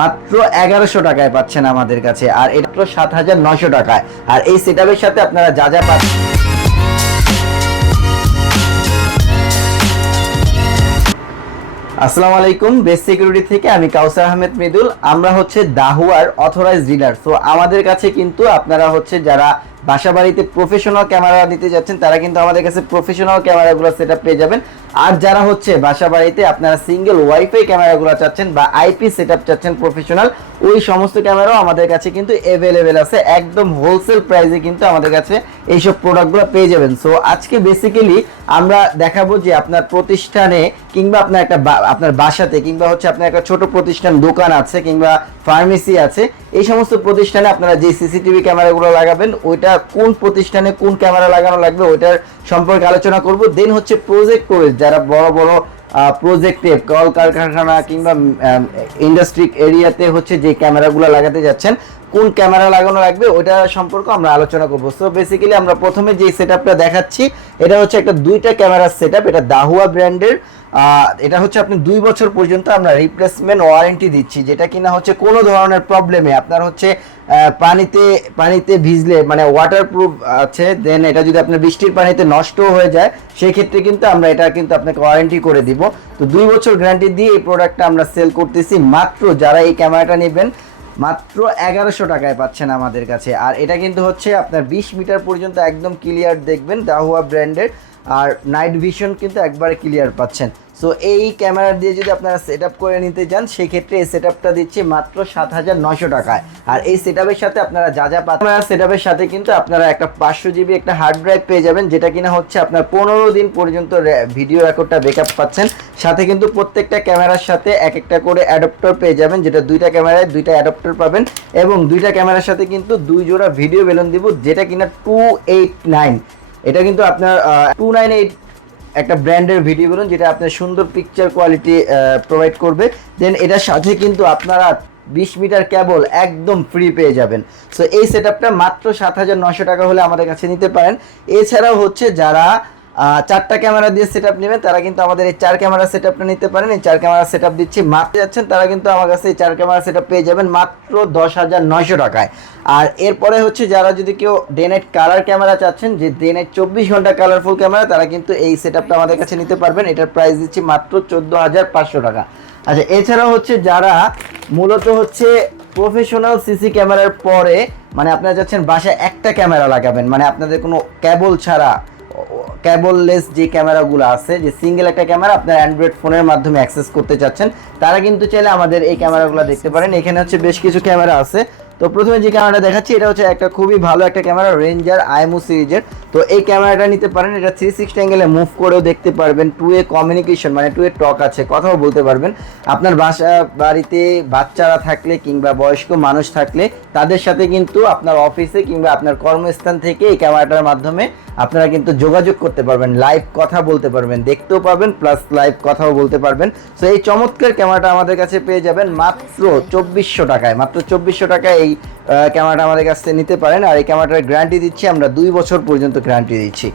মাত্র 1100 টাকায় পাচ্ছেন আমাদের কাছে, আর এটা মাত্র 7900 টাকায়। আর এই সেটআপের সাথে আপনারা যা যা পাচ্ছেন, আসসালামু আলাইকুম, বেস্ট সিকিউরিটি থেকে আমি কাউসার আহমেদ মৃদুল। আমরা হচ্ছে দাহুয়ার অথরাইজড ডিলার। সো আমাদের কাছে কিন্তু আপনারা হচ্ছে যারা বাসা বাড়িতে প্রফেশনাল ক্যামেরা নিতে যাচ্ছেন তারা কিন্তু আমাদের কাছে প্রফেশনাল ক্যামেরাগুলো সেটআপ পেয়ে যাবেন। আর যারা হচ্ছে বাসা বাড়িতে আপনারা সিঙ্গেল ওয়াইফাই ক্যামেরাগুলো চাচ্ছেন বা আইপি সেটআপ চাচ্ছেন প্রফেশনাল, ওই সমস্ত ক্যামেরাও আমাদের কাছে কিন্তু অ্যাভেলেবেল আছে। একদম হোলসেল প্রাইসে কিন্তু আমাদের কাছে এইসব প্রোডাক্টগুলো পেয়ে যাবেন। সো আজকে বেসিক্যালি আমরা দেখাবো যে আপনার প্রতিষ্ঠানে কিংবা আপনার একটা আপনার বাসাতে কিংবা হচ্ছে আপনার একটা ছোট প্রতিষ্ঠান, দোকান আছে কিংবা ফার্মেসি আছে, এই সমস্ত প্রতিষ্ঠানে আপনারা যে সিসিটিভি ক্যামেরাগুলো লাগাবেন ওইটা কোন প্রতিষ্ঠানে কোন ক্যামেরা লাগানো লাগবে ওইটার সম্পর্কে আলোচনা করব। দেন হচ্ছে প্রজেক্ট করে যারা বড় বড় প্রজেক্টে কল কারখানা কিংবা ইন্ডাস্ট্রিক এরিয়াতে হচ্ছে যে ক্যামেরাগুলো লাগাতে যাচ্ছেন কোন ক্যামেরা লাগানো লাগবে ওইটা সম্পর্কে আমরা আলোচনা করব। সো বেসিক্যালি আমরা প্রথমে যে সেটআপটা দেখাচ্ছি এটা হচ্ছে একটা দুইটা ক্যামেরার সেটআপ। এটা দাহুয়া ব্র্যান্ডের। এটা হচ্ছে আপনি 2 বছর পর্যন্ত আমরা রিপ্লেসমেন্ট ওয়ারেন্টি দিচ্ছি, যেটা কিনা হচ্ছে কোনো ধরনের প্রবলেমে আপনার হচ্ছে পানিতে ভিজলে মানে ওয়াটারপ্রুফ আছে। দেন এটা যদি আপনার বৃষ্টির পানিতে নষ্ট হয়ে যায় সেই ক্ষেত্রে কিন্তু আমরা এটা কিন্তু আপনাকে ওয়ারেন্টি করে দিব। তো 2 বছর গ্যারান্টি দিয়ে এই প্রোডাক্টটা আমরা সেল করতেছি। মাত্র যারা এই ক্যামেরাটা নেবেন মাত্র 1100 টাকায় পাচ্ছেন আমাদের কাছে। আর এটা কিন্তু হচ্ছে আপনার 20 মিটার পর্যন্ত একদম ক্লিয়ার দেখবেন, দাহুয়া ব্র্যান্ডের। আর নাইট ভিশন কিন্তু একবারে ক্লিয়ার পাচ্ছেন। সো এই ক্যামেরা দিয়ে যদি আপনারা সেটআপ করে নিতে যান সেই ক্ষেত্রে এই সেটআপটা দিচ্ছি মাত্র 7900 টাকায়। আর এই সেটআপের সাথে আপনারা যা যা পাচ্ছেন, সেটআপের সাথে কিন্তু আপনারা একটা 500 জিবি একটা হার্ড ড্রাইভ পেয়ে যাবেন, যেটা কিনা হচ্ছে আপনার 15 দিন পর্যন্ত ভিডিও রেকর্ডটা ব্যাকআপ পাচ্ছেন। সাথে কিন্তু প্রত্যেকটা ক্যামেরার সাথে এক একটা করে অ্যাডাপ্টার পেয়ে যাবেন, যেটা দুইটা ক্যামেরায় দুইটা অ্যাডাপ্টার পাবেন। এবং দুইটা ক্যামেরার সাথে কিন্তু 2 জোড়া ভিডিও বেলুন দিব, যেটা কিনা 289, এটা কিন্তু আপনার 298 একটা ব্র্যান্ডের ভিডিও বেলুন, যেটা আপনার সুন্দর পিকচার কোয়ালিটি প্রোভাইড করবে। দেন এটার সাথে কিন্তু আপনারা 20 মিটার কেবল একদম ফ্রি পেয়ে যাবেন। সো এই সেটআপটা মাত্র 7900 টাকা হলে আমাদের কাছে নিতে পারেন। এছাড়াও হচ্ছে যারা 4টা ক্যামেরা দিয়ে সেটআপ নেবেন তারা কিন্তু আমাদের এই 4 ক্যামেরা সেটআপটা নিতে পারেন। এই 4 ক্যামেরা সেটআপ দিচ্ছি মাত্র যাচ্ছেন তারা কিন্তু আমার কাছে এই 4 ক্যামেরা সেটআপ পেয়ে যাবেন মাত্র 10900 টাকায়। আর এরপরে হচ্ছে যারা যদি কেউ ডে নাইট কালার ক্যামেরা চাচ্ছেন, যে ডে নাইট 24 ঘন্টা কালারফুল ক্যামেরা, তারা কিন্তু এই সেটআপটা আমাদের কাছে নিতে পারবেন। এটার প্রাইস দিচ্ছি মাত্র 14500 টাকা। আচ্ছা, এছাড়াও হচ্ছে যারা মূলত হচ্ছে প্রফেশনাল সিসি ক্যামেরার পরে মানে আপনারা যাচ্ছেন বাসায় একটা ক্যামেরা লাগাবেন, মানে আপনাদের কোনো কেবল ছাড়া কেবললেস যে ক্যামেরাগুলো আছে, যে সিঙ্গেল একটা ক্যামেরা আপনার অ্যান্ড্রয়েড ফোনের মাধ্যমে অ্যাক্সেস করতে চাচ্ছেন, তারা কিন্তু চাইলে আমাদের এই ক্যামেরাগুলো দেখতে পারেন। এখানে হচ্ছে বেশ কিছু ক্যামেরা আছে। তো প্রথমে যে ক্যামেরাটা দেখাচ্ছি এটা হচ্ছে একটা খুবই ভালো একটা ক্যামেরা, রেঞ্জার আইএমও সিরিজের। তো এই ক্যামেরাটা নিতে পারেন। এটা 360 অ্যাঙ্গেলে মুভ করেও দেখতে পারবেন। 2A কমিউনিকেশন মানে 2A টক আছে, কথাও বলতে পারবেন। আপনার বাসা বাড়িতে বাচ্চারা থাকলে কিংবা বয়স্ক মানুষ থাকলে তাদের সাথে কিন্তু আপনার অফিসে কিংবা আপনার কর্মস্থান থেকে এই ক্যামেরাটার মাধ্যমে আপনারা কিন্তু যোগাযোগ করতে পারবেন, লাইভ কথা বলতে পারবেন, দেখতেও পারবেন প্লাস লাইভ কথাও বলতে পারবেন। সো এই চমৎকার ক্যামেরাটা আমাদের কাছে পেয়ে যাবেন মাত্র 2400 টাকায়। মাত্র 2400 টাকায় এই ক্যামেরাটা আমাদের কাছ থেকে নিতে পারেন। আর এই ক্যামেরাটার গ্যারান্টি দিচ্ছি আমরা 2 বছর পর্যন্ত গ্যারান্টি দিচ্ছি।